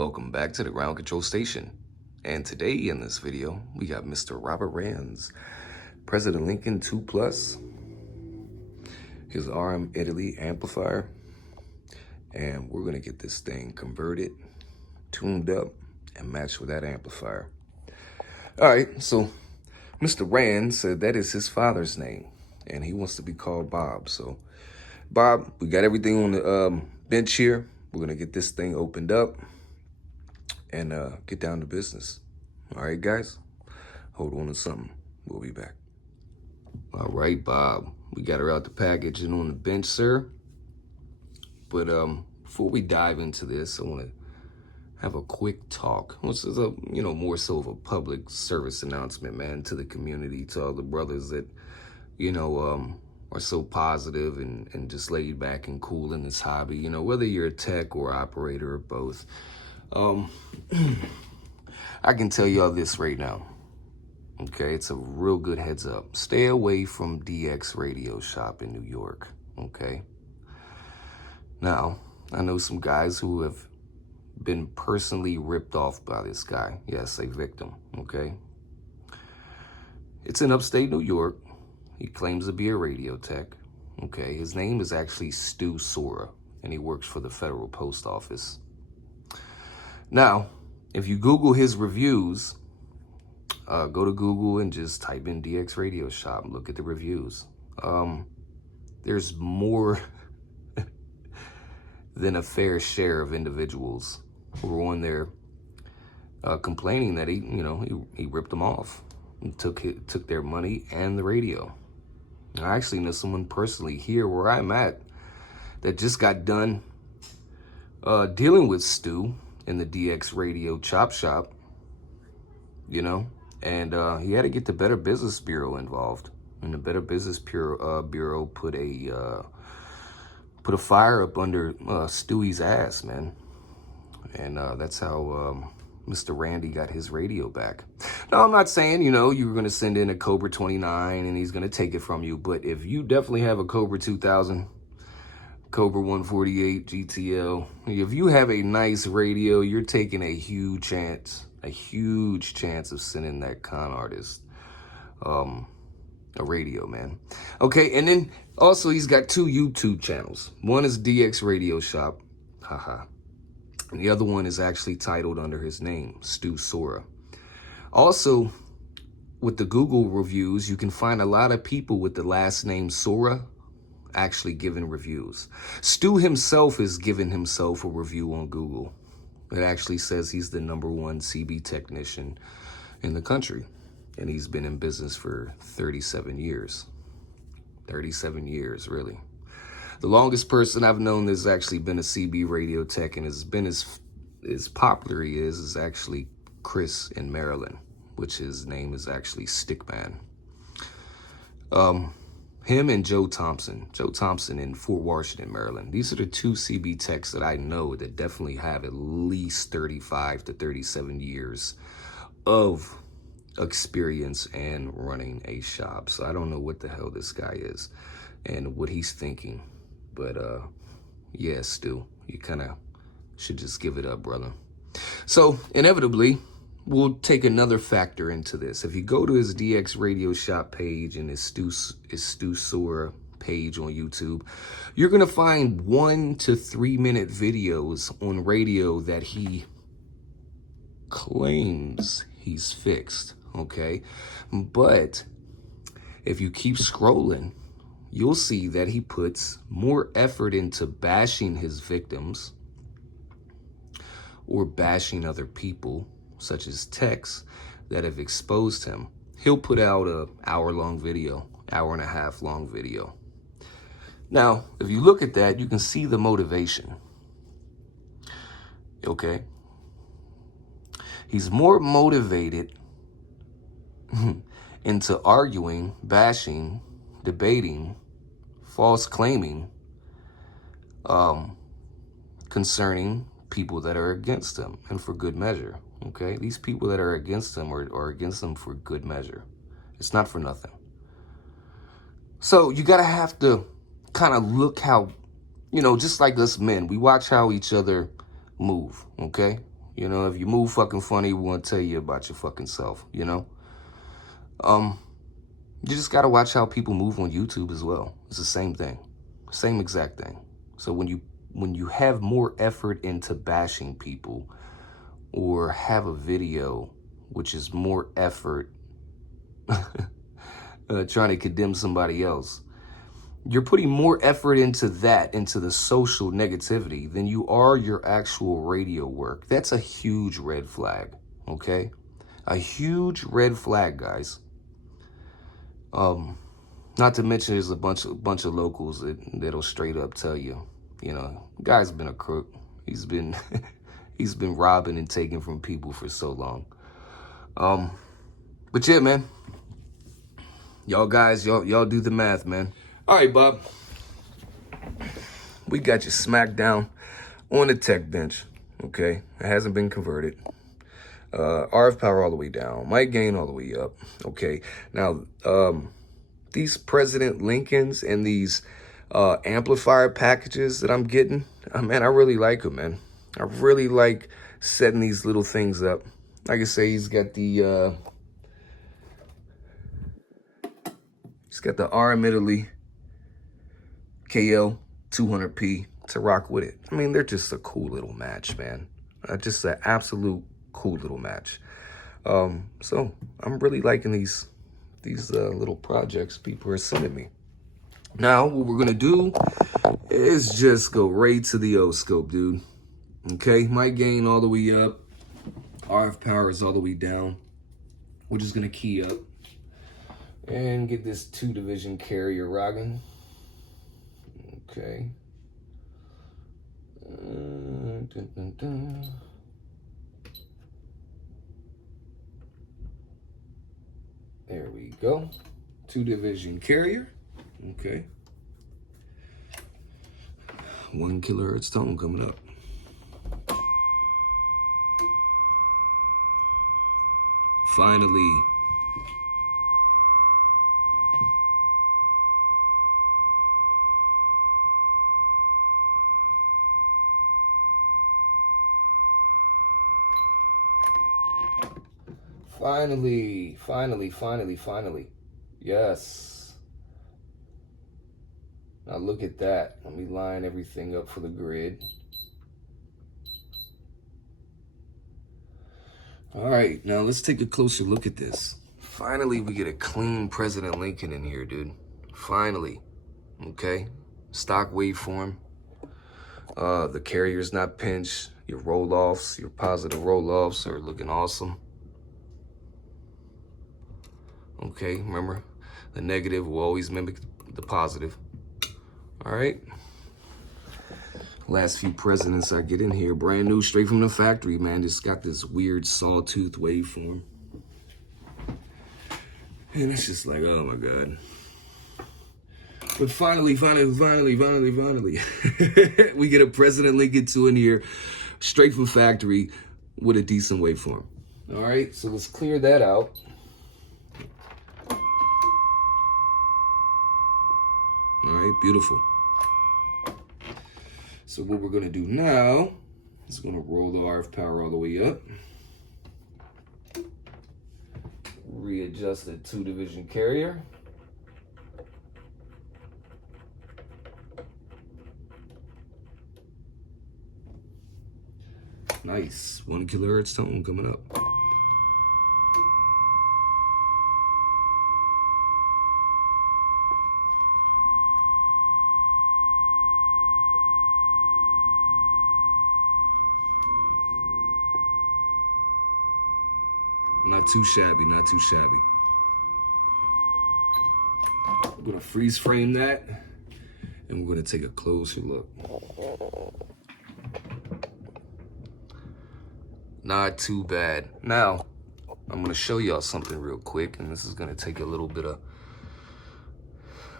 Welcome back to the Ground Control Station. And today in this video, we got Mr. Robert Rands, President Lincoln 2 Plus, his RM Italy amplifier, and we're gonna get this thing converted, tuned up, and matched with that amplifier. All right, so Mr. Rands said that is his father's name, and he wants to be called Bob. So Bob, we got everything on the bench here. We're gonna get this thing opened up and get down to business. All right, guys, hold on to something. We'll be back. All right, Bob, we got her out the package and on the bench, sir. But before we dive into this, I want to have a quick talk, which is more so of a public service announcement, man, to the community, to all the brothers that, are so positive and just laid back and cool in this hobby. Whether you're a tech or operator or both. I can tell y'all this right now, okay? It's a real good heads up. Stay away from DX Radio Shop in New York, okay? Now, I know some guys who have been personally ripped off by this guy. Yes, a victim, okay? It's in upstate New York. He claims to be a radio tech, okay? His name is actually Stu Sora, and he works for the Federal Post Office. Now, if you Google his reviews, go to Google and just type in DX Radio Shop. Look at the reviews. There's more than a fair share of individuals who are on there complaining that he ripped them off and took their money and the radio. I actually know someone personally here where I'm at that just got done dealing with Stu in the DX Radio Chop Shop, and he had to get the Better Business Bureau involved. And the Better Business Bureau put a fire up under Stewie's ass, man. And that's how Mr. Randy got his radio back. Now, I'm not saying, you were going to send in a Cobra 29 and he's going to take it from you. But if you definitely have a Cobra 2000, Cobra 148 GTL, if you have a nice radio, you're taking a huge chance of sending that con artist a radio, man. Okay, and then also he's got two YouTube channels. One is DX Radio Shop, haha. And the other one is actually titled under his name, Stu Sora. Also, with the Google reviews, you can find a lot of people with the last name Sora actually giving reviews. Stu himself is giving himself a review on Google. It actually says he's the #1 CB technician in the country. And he's been in business for 37 years. 37 years, really. The longest person I've known that's actually been a CB radio tech and has been as popular he is actually Chris in Maryland, which his name is actually Stickman. Him and Joe Thompson in Fort Washington, Maryland. These are the two CB techs that I know that definitely have at least 35 to 37 years of experience and running a shop. So I don't know what the hell this guy is and what he's thinking. But yeah, Stu, you kind of should just give it up, brother. So inevitably, we'll take another factor into this. If you go to his DX Radio Shop page and his Stu Sora page on YouTube, you're going to find 1 to 3 minute videos on radio that he claims he's fixed, okay? But if you keep scrolling, you'll see that he puts more effort into bashing his victims or bashing other people, such as techs that have exposed him. He'll put out a hour-long video, hour-and-a-half long video. Now, if you look at that, you can see the motivation, okay? He's more motivated into arguing, bashing, debating, false claiming concerning people that are against him, and for good measure, okay? These people that are against him are against him for good measure. It's not for nothing. So you gotta have to kind of look how, just like us men, we watch how each other move, okay? You know, if you move fucking funny, we want to tell you about your fucking self, you know? You just got to watch how people move on YouTube as well. It's the same thing. Same exact thing. So when you have more effort into bashing people, or have a video which is more effort trying to condemn somebody else, you're putting more effort into that, into the social negativity, than you are your actual radio work. That's a huge red flag, okay? A huge red flag, guys. Not to mention there's a bunch of locals that'll straight up tell you, you know, guy's been a crook. He's been he's been robbing and taking from people for so long. But yeah, man. Y'all guys, y'all do the math, man. All right, Bob. We got you smacked down on the tech bench, okay? It hasn't been converted. RF power all the way down. Mic gain all the way up, okay? Now, these President Lincolns and these amplifier packages that I'm getting, man, I really like them, man. I really like setting these little things up. Like I say, he's got the RM Italy KL 200p to rock with it. I mean, they're just a cool little match, man. Just an absolute cool little match. So I'm really liking these little projects people are sending me. Now, what we're gonna do is just go right to the O-scope, dude. Okay, mic gain all the way up. RF power is all the way down. We're just gonna key up and get this 2-division carrier rocking. Okay. There we go. 2-division carrier. Okay. 1 kilohertz tone coming up. Finally. Finally. Yes. Now look at that. Let me line everything up for the grid. All right, now let's take a closer look at this. Finally, we get a clean President Lincoln in here, dude. Finally. Okay. Stock waveform. The carrier's not pinched. Your roll-offs, your positive roll-offs are looking awesome. Okay, remember, the negative will always mimic the positive. All right. Last few presidents I get in here, brand new, straight from the factory, man. Just got this weird sawtooth waveform. And it's just like, oh my God. But finally, we get a President Lincoln 2 in here, straight from factory, with a decent waveform. All right, so let's clear that out. All right, beautiful. So what we're gonna do now is gonna roll the RF power all the way up. Readjust the 2-division carrier. Nice, 1 kilohertz tone coming up. Not too shabby, not too shabby. We're gonna freeze frame that, and we're gonna take a closer look. Not too bad. Now, I'm gonna show y'all something real quick, and this is gonna take a little bit of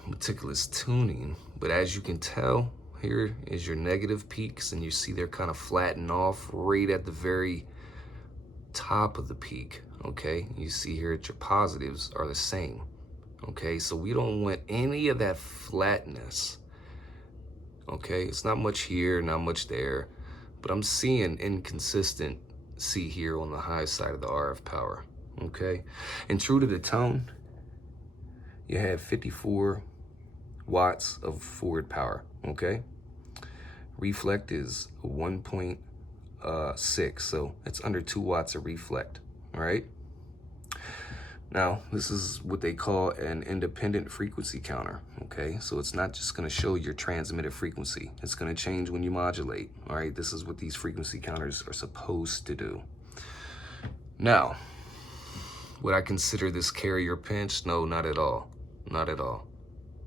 meticulous tuning, but as you can tell, here is your negative peaks, and you see they're kind of flattened off right at the very top of the peak. Okay, you see here that your positives are the same. Okay, so we don't want any of that flatness. Okay, it's not much here, not much there, but I'm seeing inconsistent see here on the high side of the RF power, okay? And true to the tone, you have 54 watts of forward power, okay? Reflect is 1.6, so it's under 2 watts of reflect, all right? Now, this is what they call an independent frequency counter, okay? So it's not just gonna show your transmitted frequency. It's gonna change when you modulate, all right? This is what these frequency counters are supposed to do. Now, would I consider this carrier pinch? No, not at all, not at all.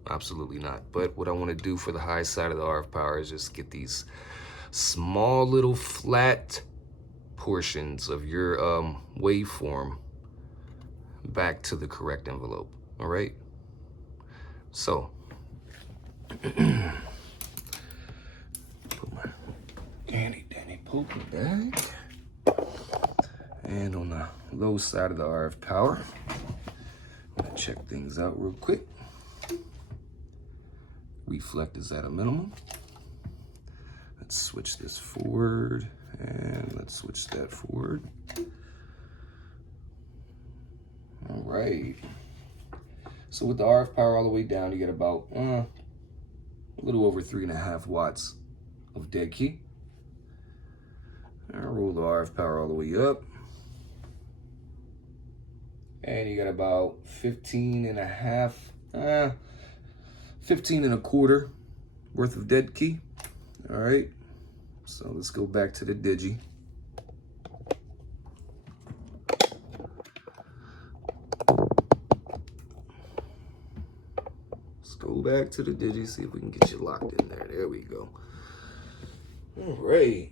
Absolutely not. But what I wanna do for the high side of the RF power is just get these small little flat portions of your waveform back to the correct envelope, all right? So, put my handy dandy poker back. And on the low side of the RF power, I'm gonna check things out real quick. Reflect is at a minimum. Let's switch this forward, and let's switch that forward. All right. So with the RF power all the way down, you get about a little over 3.5 watts of dead key. I'll roll the RF power all the way up. And you got about 15 and a quarter worth of dead key. All right. So let's go back to the digi. Go back to the digi, see if we can get you locked in there. There we go. All right.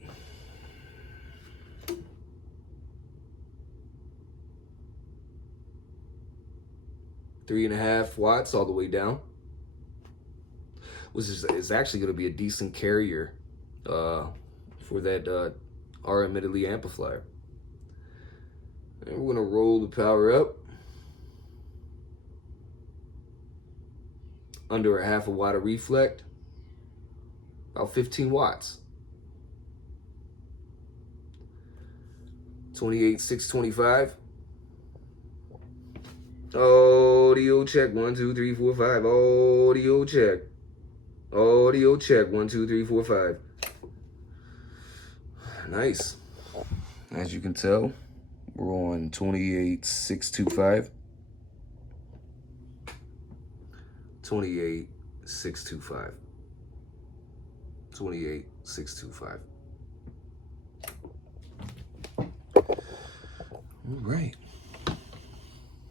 Three and a half watts all the way down. Which is actually going to be a decent carrier for that R admittedly amplifier. And we're going to roll the power up. Under a 0.5 watt of reflect, about 15 watts. 28,625. Audio check, 1, 2, 3, 4, 5. Audio check. Audio check, 1, 2, 3, 4, 5. Nice. As you can tell, we're on 28,625. 28,625. 28,625. All right.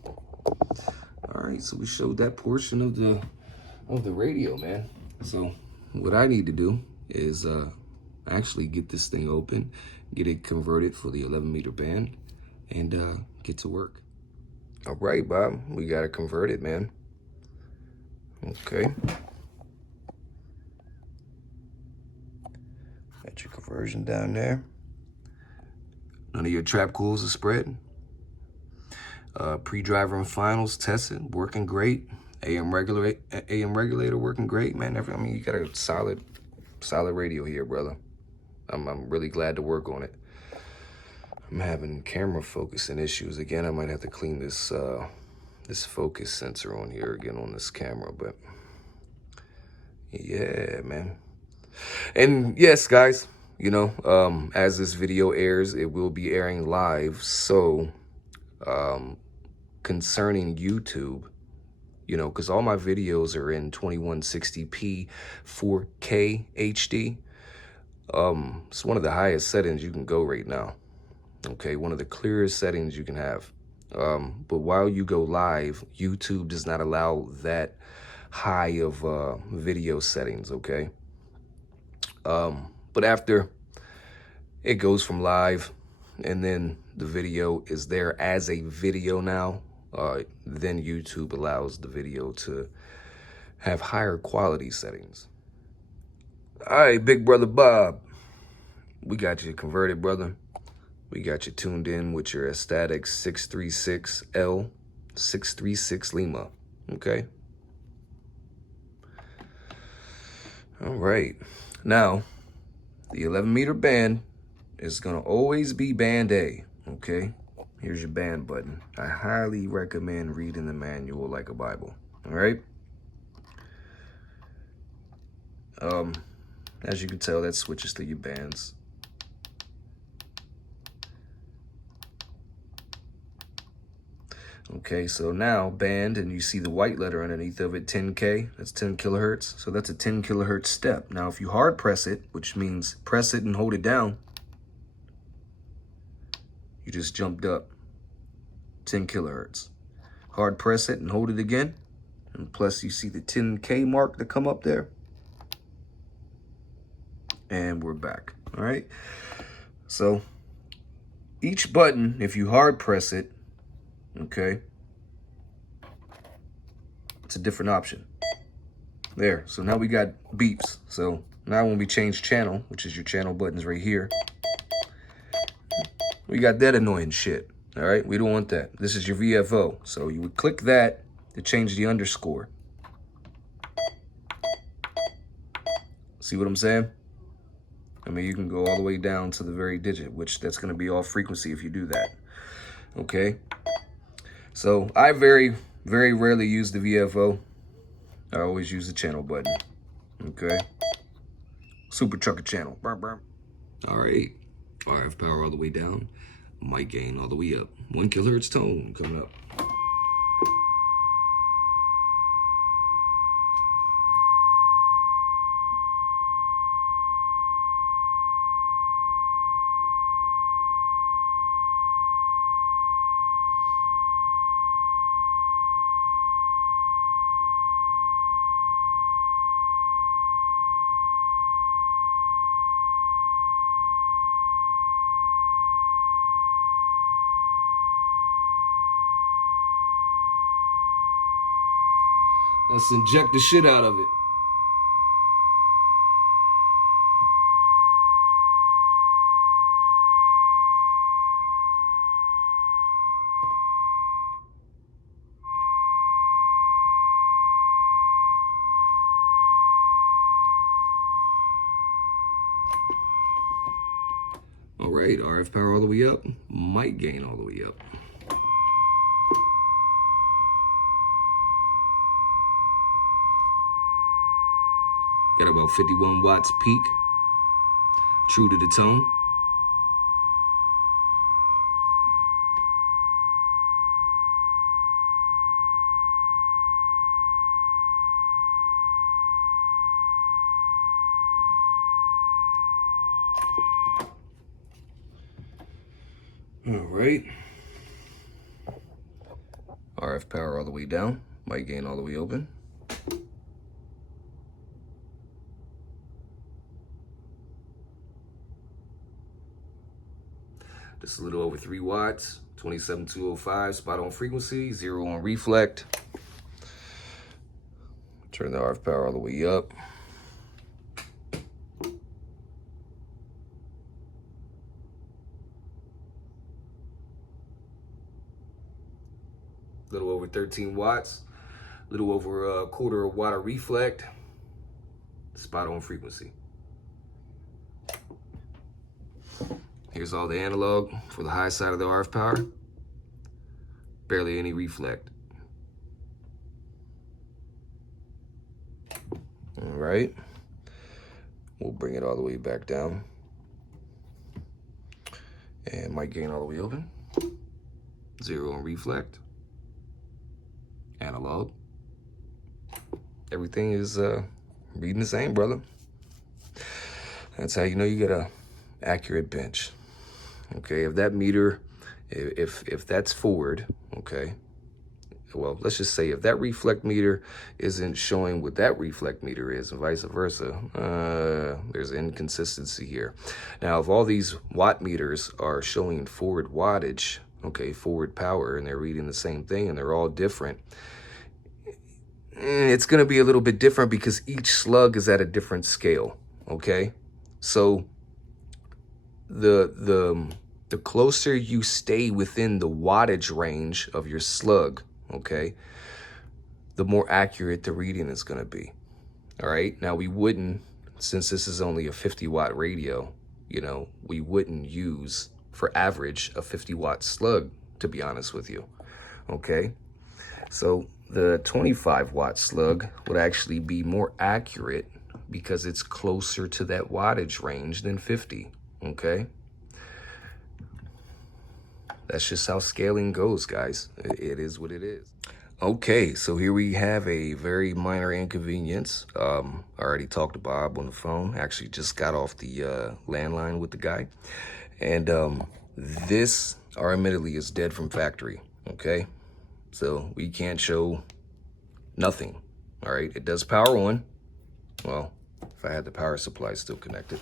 All right, so we showed that portion of the radio, man. So what I need to do is actually get this thing open, get it converted for the 11-meter band, and get to work. All right, Bob, we got it converted, man. Okay. Got your conversion down there. None of your trap cools are spreading. Pre-driver and finals tested, working great. AM regulator working great, man. I mean, you got a solid radio here, brother. I'm really glad to work on it. I'm having camera focusing issues again. I might have to clean this this focus sensor on here again on this camera, but yeah, man. And yes, guys, you know, as this video airs, it will be airing live. So concerning YouTube, you know, because all my videos are in 2160p 4K HD. It's one of the highest settings you can go right now. Okay, one of the clearest settings you can have. But while you go live, YouTube does not allow that high of video settings, okay? But after it goes from live and then the video is there as a video now, then YouTube allows the video to have higher quality settings. All right, big brother Bob, we got you converted, brother. We got you tuned in with your Static 636L 636 Lima, okay? All right, now the 11-meter band is going to always be band A, okay? Here's your band button. I highly recommend reading the manual like a Bible, all right? As you can tell, that switches to your bands. Okay, so now band, and you see the white letter underneath of it, 10K, that's 10 kilohertz. So that's a 10 kilohertz step. Now, if you hard press it, which means press it and hold it down, you just jumped up 10 kilohertz. Hard press it and hold it again. And plus you see the 10K mark to come up there. And we're back, all right? So each button, if you hard press it, okay, it's a different option. There, so now we got beeps. So now when we change channel, which is your channel buttons right here, we got that annoying shit, all right? We don't want that. This is your VFO. So you would click that to change the underscore. See what I'm saying? I mean, you can go all the way down to the very digit, which that's going to be off frequency if you do that. Okay. So I very, very rarely use the VFO. I always use the channel button. Okay. Super trucker channel. All right. RF power all the way down. Mic gain all the way up. 1 kilohertz tone coming up. Let's inject the shit out of it. All right, RF power all the way up, mic gain all the way up. Got about 51 watts peak, true to the tone. All right. RF power all the way down, mic gain all the way open. Just a little over 3 watts, 27205, spot on frequency, 0 on reflect. Turn the RF power all the way up. Little over 13 watts, little over a quarter of watt of reflect, spot on frequency. Here's all the analog for the high side of the RF power. Barely any reflect. All right, we'll bring it all the way back down. And mic gain all the way open. 0 on reflect. Analog. Everything is reading the same, brother. That's how you know you get a accurate bench. Okay, if that meter, if that's forward, okay, well, let's just say if that reflect meter isn't showing what that reflect meter is and vice versa, there's inconsistency here. Now, if all these watt meters are showing forward wattage, okay, forward power, and they're reading the same thing and they're all different, it's going to be a little bit different because each slug is at a different scale, okay? So the closer you stay within the wattage range of your slug, okay, the more accurate the reading is going to be. All right. Now we wouldn't, since this is only a 50 watt radio, you know, we wouldn't use for average a 50-watt slug, to be honest with you. Okay, so the 25-watt slug would actually be more accurate because it's closer to that wattage range than 50. Okay, that's just how scaling goes, guys. It is what it is. Okay, so here we have a very minor inconvenience. I already talked to Bob on the phone. Actually, just got off the landline with the guy. And this, our admittedly, is dead from factory, okay? So we can't show nothing, all right? It does power on. Well, if I had the power supply still connected.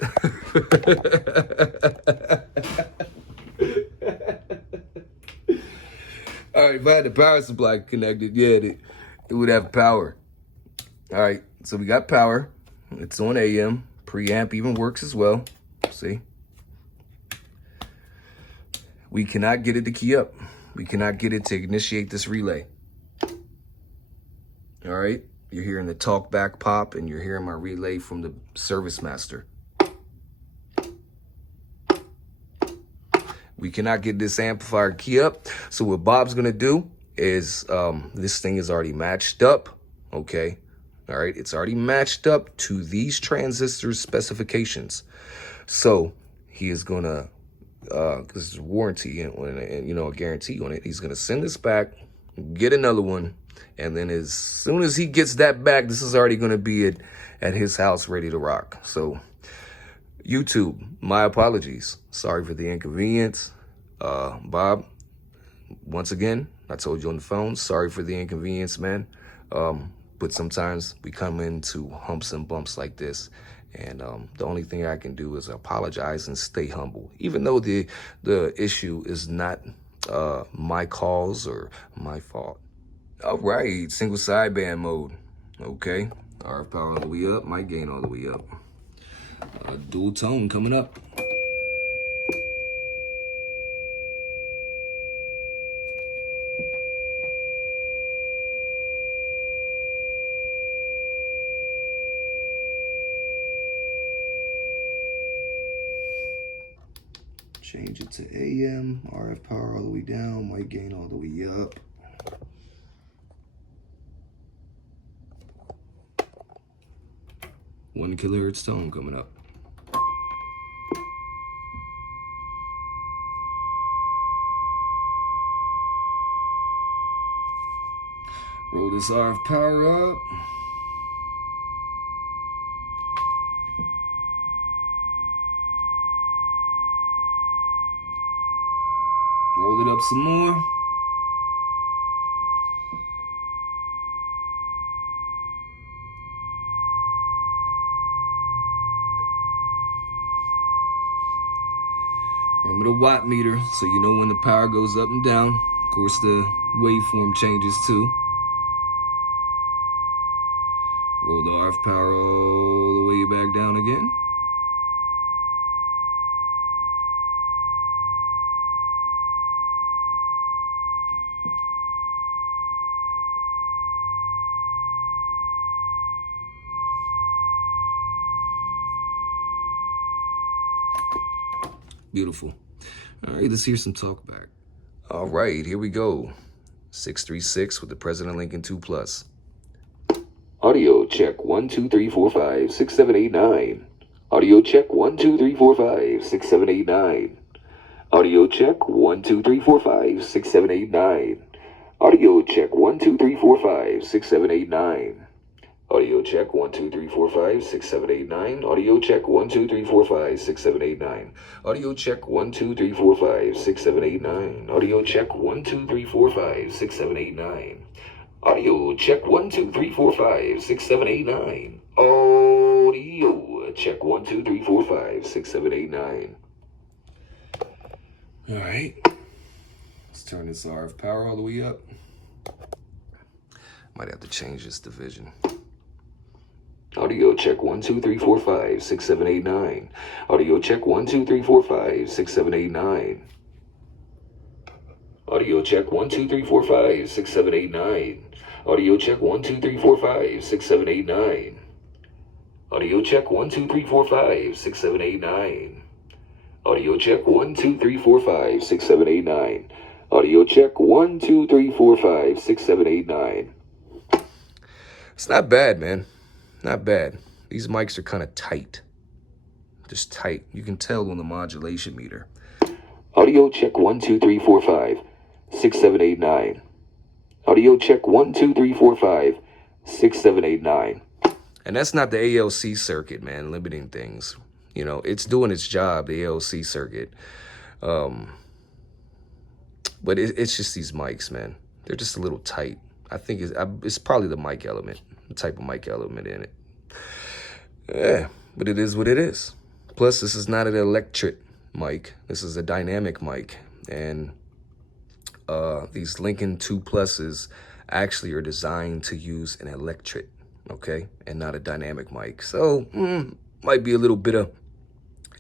All right, if I had the power supply connected, yeah, it would have power. All right, so we got power. It's on AM. Preamp even works as well. See? We cannot get it to key up. We cannot get it to initiate this relay. All right, you're hearing the talk back pop, and you're hearing my relay from the service master. We cannot get this amplifier key up. So what Bob's gonna do is, this thing is already matched up, okay? All right, it's already matched up to these transistors specifications. So he is gonna, because there's a warranty and you know, a guarantee on it, he's gonna send this back, get another one, and then as soon as he gets that back, this is already gonna be at his house ready to rock. So YouTube, my apologies. Sorry for the inconvenience. Bob, once again, I told you on the phone, sorry for the inconvenience, man. But sometimes we come into humps and bumps like this, and the only thing I can do is apologize and stay humble, even though the issue is not my cause or my fault. All right, single sideband mode. Okay, RF power all the way up, mic gain all the way up. Dual tone coming up. Change it to AM, RF power all the way down, mic gain all the way up. One kilohertz tone coming up. Roll this RF power up. Roll it up some more. Remember the watt meter, so you know when the power goes up and down. Of course, the waveform changes too. Roll the RF power all the way back down again. Beautiful. All right, let's hear some talk back. All right, here we go. 636 with the President Lincoln 2 Plus. Audio check 1 2 3 4 5 6 7 8 9. Audio check 1 2 3 4 5 6 7 8 9. Audio check 1 2 3 4 5 6 7 8 9. Audio check 1 2 3 4 5 6 7 8 9. Audio check 1 2 3 4 5 6 7 8 9. Audio check 1 2 3 4 5 6 7 8 9. Audio check 1 2 3 4 5 6 7 8 9. Audio check 1 2 3 4 5 6 7 8 9. Audio check 1 2 3 4 5 6 7 8 9. Audio check 1 2 3 4 5 6 7 8 9. All right, let's turn this RF power all the way up. Might have to change this division. Audio check 1 2 3 4 5 6 7 8 9. Audio check 1 2 3 4 5 6 7 8 9. Audio check 1 2 3 4 5 6 7 8 9. Audio check 1 2 3 4 5 6 7 8 9. Audio check 1 2 3 4 5 6 7 8 9. Audio check 1 2 3 4 5 6 7 8 9. Audio check 1 2 3 4 5 6 7 8 9. It's not bad, man. Not bad. These mics are kind of tight. Just tight. You can tell on the modulation meter. Audio check 1 2 3 4 5 6 7 8 9. Audio check 1 2 3 4 5 6 7 8 9. And that's not the ALC circuit, man, limiting things. You know, it's doing its job, the ALC circuit. But it's just these mics, man. They're just a little tight. I think it's probably the mic element, the type of mic element in it. Yeah, but it is what it is. Plus, this is not an electric mic. This is a dynamic mic. And these Lincoln 2 Pluses actually are designed to use an electric, okay, and not a dynamic mic. So, might be a little bit of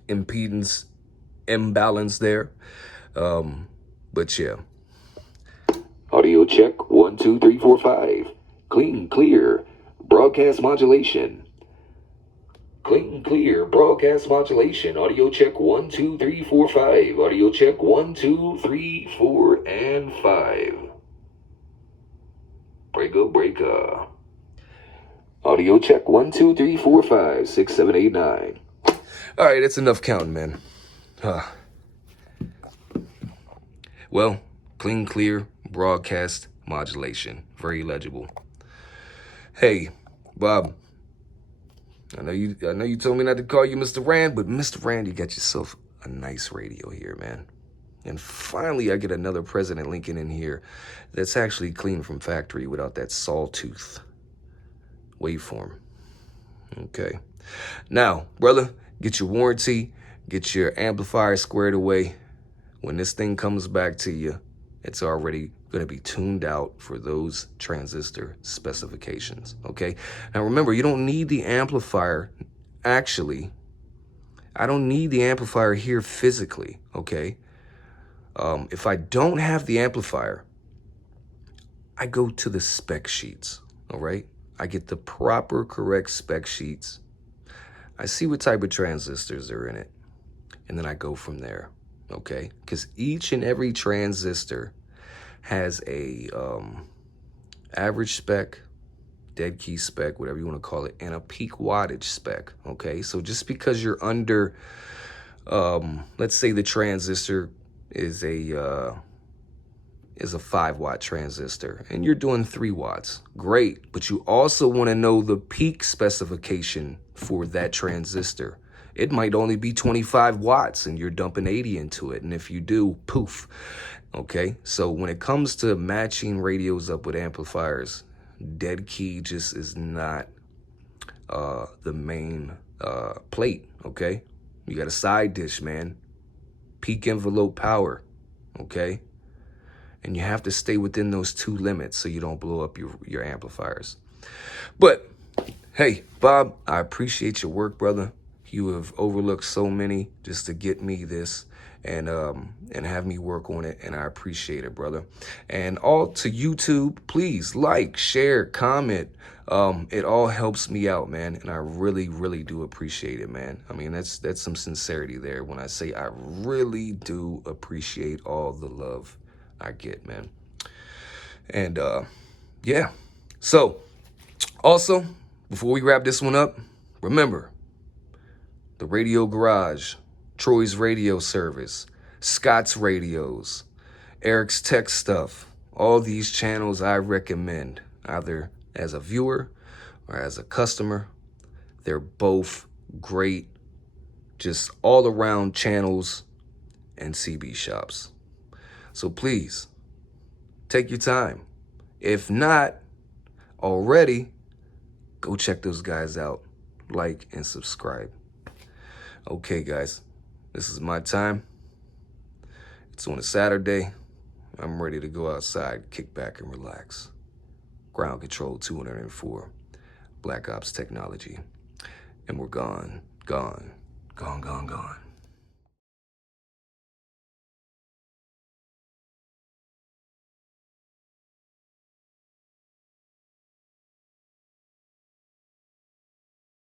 impedance imbalance there. But yeah. Audio check 1 2 3 4 5. Clean, clear. Broadcast modulation. Clean, clear. Broadcast modulation. Audio check 1 2 3 4 5. Audio check 1 2 3 4 and 5. Breaker. Audio check 1 2 3 4 5 6 7 8 9. All right, that's enough counting, man. Well, clean, clear, broadcast modulation. Very legible. Hey, Bob. I know you told me not to call you Mr. Rand, but Mr. Rand, you got yourself a nice radio here, man. And finally, I get another President Lincoln in here that's actually clean from factory without that sawtooth waveform. Okay. Now, brother, get your warranty, get your amplifier squared away. When this thing comes back to you, it's already going to be tuned out for those transistor specifications, okay? Now, remember, you don't need the amplifier. Actually, I don't need the amplifier here physically, okay? If I don't have the amplifier, I go to the spec sheets, all right? I get the proper, correct spec sheets. I see what type of transistors are in it, and then I go from there, okay? Because each and every transistor has a average spec, dead key spec, whatever you want to call it, and a peak wattage spec, okay? So just because you're under, let's say the transistor is a 5-watt transistor, and you're doing 3 watts, great. But you also want to know the peak specification for that transistor. It might only be 25 watts, and you're dumping 80 into it. And if you do, poof. Okay, so when it comes to matching radios up with amplifiers, dead key just is not the main plate, okay? You got a side dish, man. Peak envelope power, okay? And you have to stay within those 2 limits so you don't blow up your amplifiers. But, hey, Bob, I appreciate your work, brother. You have overlooked so many just to get me this and have me work on it, and I appreciate it, brother. And all to YouTube, please like, share, comment. It all helps me out, man, and I really, really do appreciate it, man. I mean, that's some sincerity there when I say I really do appreciate all the love I get, man. And yeah. So also, before we wrap this one up, remember the Radio Garage, Troy's Radio Service, Scott's Radios, Eric's Tech Stuff. All these channels I recommend, either as a viewer or as a customer. They're both great, just all around channels and CB shops. So please, take your time. If not already, go check those guys out. Like and subscribe. Okay, guys, this is my time. It's on a Saturday. I'm ready to go outside, kick back, and relax. Ground Control 204, Black Ops Technology. And we're gone.